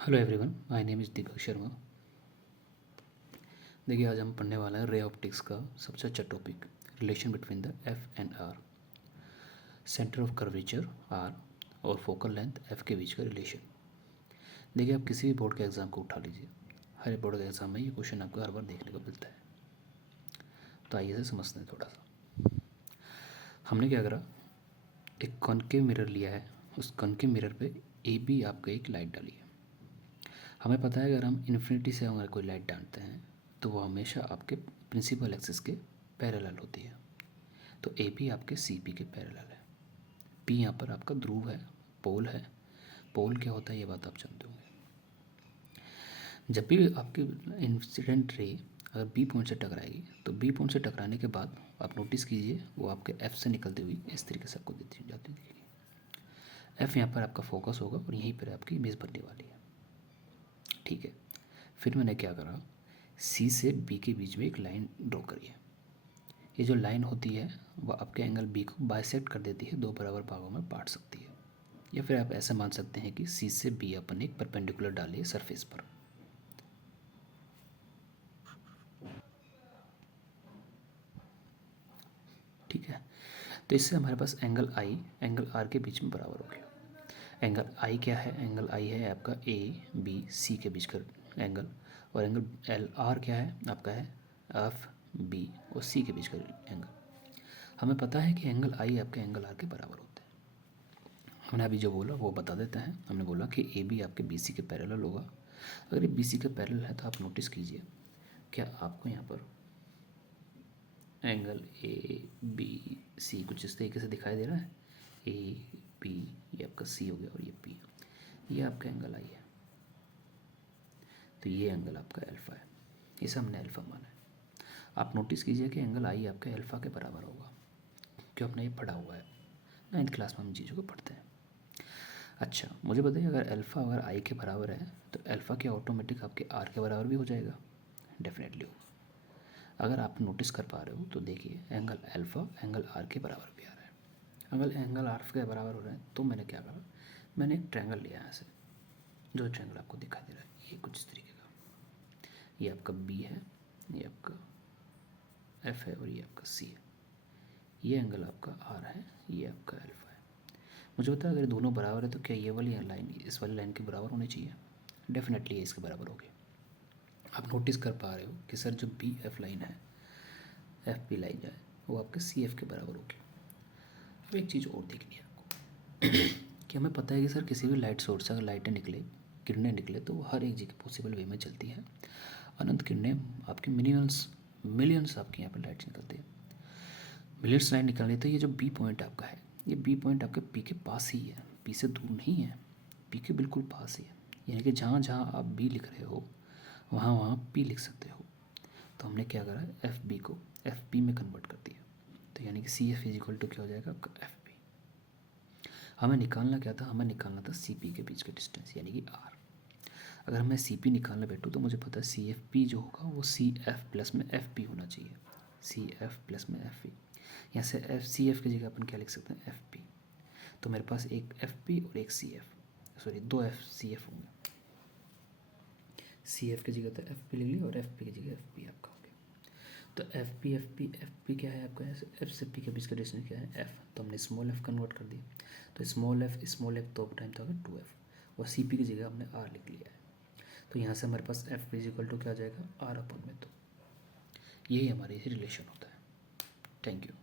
Hello everyone, my name is Deepak Sharma. देखिए, आज हम पढ़ने वाला है रे ऑप्टिक्स का सबसे अच्छा topic, relation between the F and R, centre of curvature R और फोकल लेंथ एफ के बीच का रिलेशन। देखिए, आप किसी भी बोर्ड के एग्ज़ाम को उठा लीजिए, हर बोर्ड के एग्ज़ाम में ये क्वेश्चन आपको हर बार देखने को मिलता है। तो आइए से समझते हैं थोड़ा सा। हमने क्या करा, एक कॉनकेव मिरर लिया है, उस कॉनकेव मिरर पे ए बी आपको एक लाइट डाली है। हमें पता है अगर हम इन्फिनिटी से अगर कोई लाइट डालते हैं तो वो हमेशा आपके प्रिंसिपल एक्सिस के पैरेलल होती है। तो ए पी आपके सी पी के पैरेलल है। पी यहाँ पर आपका ध्रुव है, पोल है। पोल क्या होता है ये बात आप जानते होंगे। जब भी आपकी इंसिडेंट रे अगर बी पॉइंट से टकराएगी तो बी पॉइंट से टकराने के बाद आप नोटिस कीजिए वो आपके एफ से निकलती हुई इस तरीके से आपको देती जाती दिखेगी। एफ यहाँ पर आपका फोकस होगा और यहीं पर आपकी इमेज बनने वाली है। ठीक है, फिर मैंने क्या करा, सी से बी के बीच में एक लाइन ड्रॉ करिए। ये जो लाइन होती है वह आपके एंगल बी को बाइसेक्ट कर देती है, दो बराबर भागों में बांट सकती है। या फिर आप ऐसा मान सकते हैं कि सी से बी अपन एक परपेंडिकुलर डालिए सरफेस पर। ठीक है, तो इससे हमारे पास एंगल आई एंगल आर के बीच में बराबर हो गया। एंगल आई क्या है, एंगल आई है आपका ए बी सी के बीच का एंगल, और एंगल एल आर क्या है आपका, है एफ बी और सी के बीच का एंगल। हमें पता है कि एंगल आई आपके एंगल आर के बराबर होते हैं। हमने अभी जो बोला वो बता देते हैं। हमने बोला कि ए बी आपके बी सी के पैरेलल होगा। अगर ये बी सी के पैरेलल है तो आप नोटिस कीजिए, क्या आपको यहाँ पर एंगल ए बी सी कुछ इस तरीके से दिखाई दे रहा है। ए बी ये आपका सी हो गया और ये पी, ये आपका एंगल आई है। तो ये एंगल आपका अल्फ़ा है, इसे हमने अल्फ़ा माना है। आप नोटिस कीजिए कि एंगल आई आपके अल्फ़ा के बराबर होगा, क्यों हमने ये पढ़ा हुआ है, 9th क्लास में हम चीज़ों को पढ़ते हैं। अच्छा, मुझे बताइए अगर अल्फ़ा अगर आई के बराबर है तो अल्फ़ा क्या ऑटोमेटिक आपके आर के बराबर भी हो जाएगा? डेफिनेटली होगा। अगर आप नोटिस कर पा रहे हो तो देखिए एंगल अल्फ़ा एंगल आर के बराबर भी आ रहा है। अगर एंगल आर के बराबर हो रहा है तो मैंने क्या करा, मैंने एक ट्रायंगल लिया है ऐसे, जो ट्रायंगल आपको दिखाई दे रहा है ये कुछ इस तरीके का। ये आपका बी है, ये आपका एफ है और ये आपका सी है। ये एंगल आपका आर है, ये आपका अल्फ़ा है। मुझे पता है अगर दोनों बराबर है तो क्या ये वाली लाइन इस वाली लाइन के बराबर होनी चाहिए? डेफिनेटली ये इसके बराबर होगी। आप नोटिस कर पा रहे हो कि सर जो बी एफ लाइन है, एफ पी लाइन है, वो आपके सी एफ के बराबर होगी। अब एक चीज़ और देखनी है आपको कि हमें पता है कि सर किसी भी लाइट सोर्स से अगर लाइटें निकले, किरणें निकले, तो वो हर एक जगह पॉसिबल वे में चलती है। अनंत किरणें आपकी मिलियंस आपके यहाँ पर लाइट्स निकलती है। मिलियंस लाइट निकल रही, तो ये जो बी पॉइंट आपका है, ये बी पॉइंट आपके पी के पास ही है, पी से दूर नहीं है, पी के बिल्कुल पास ही है। यानी कि जहाँ जहाँ आप बी लिख रहे हो वहाँ वहाँ पी लिख सकते हो। तो हमने क्या करा, एफ बी को एफ पी में कन्वर्ट कर दिया। तो यानी कि C F is equal to क्या हो जाएगा आपका एफ पी। हमें निकालना क्या था, हमें निकालना था सी पी के बीच का डिस्टेंस यानी कि आर। अगर मैं सी पी निकालने बैठूँ तो मुझे पता है सी एफ पी जो होगा वो सी एफ प्लस में एफ पी होना चाहिए। सी एफ प्लस में एफ पी, यहाँ से एफ सी एफ की जगह अपन क्या लिख सकते हैं, एफ पी। तो मेरे पास एक एफ पी और एक सी एफ, सॉरी दो एफ सी एफ होंगे। सी एफ की जगह तो एफ पी ले लिया और एफ पी की जगह एफ पी आपका हो गया। तो एफ पी क्या है आपका, एफ से पी के बीच का डिस्टेंस क्या है, एफ। तो हमने स्मॉल एफ कन्वर्ट कर दिया। तो स्मॉल एफ तो टाइम था टू एफ, और सी पी की जगह हमने आर लिख लिया है। तो यहाँ से हमारे पास एफ इज इक्वल टू क्या आ जाएगा, आर अपन में। तो यही हमारे रिलेशन होता है। Thank you.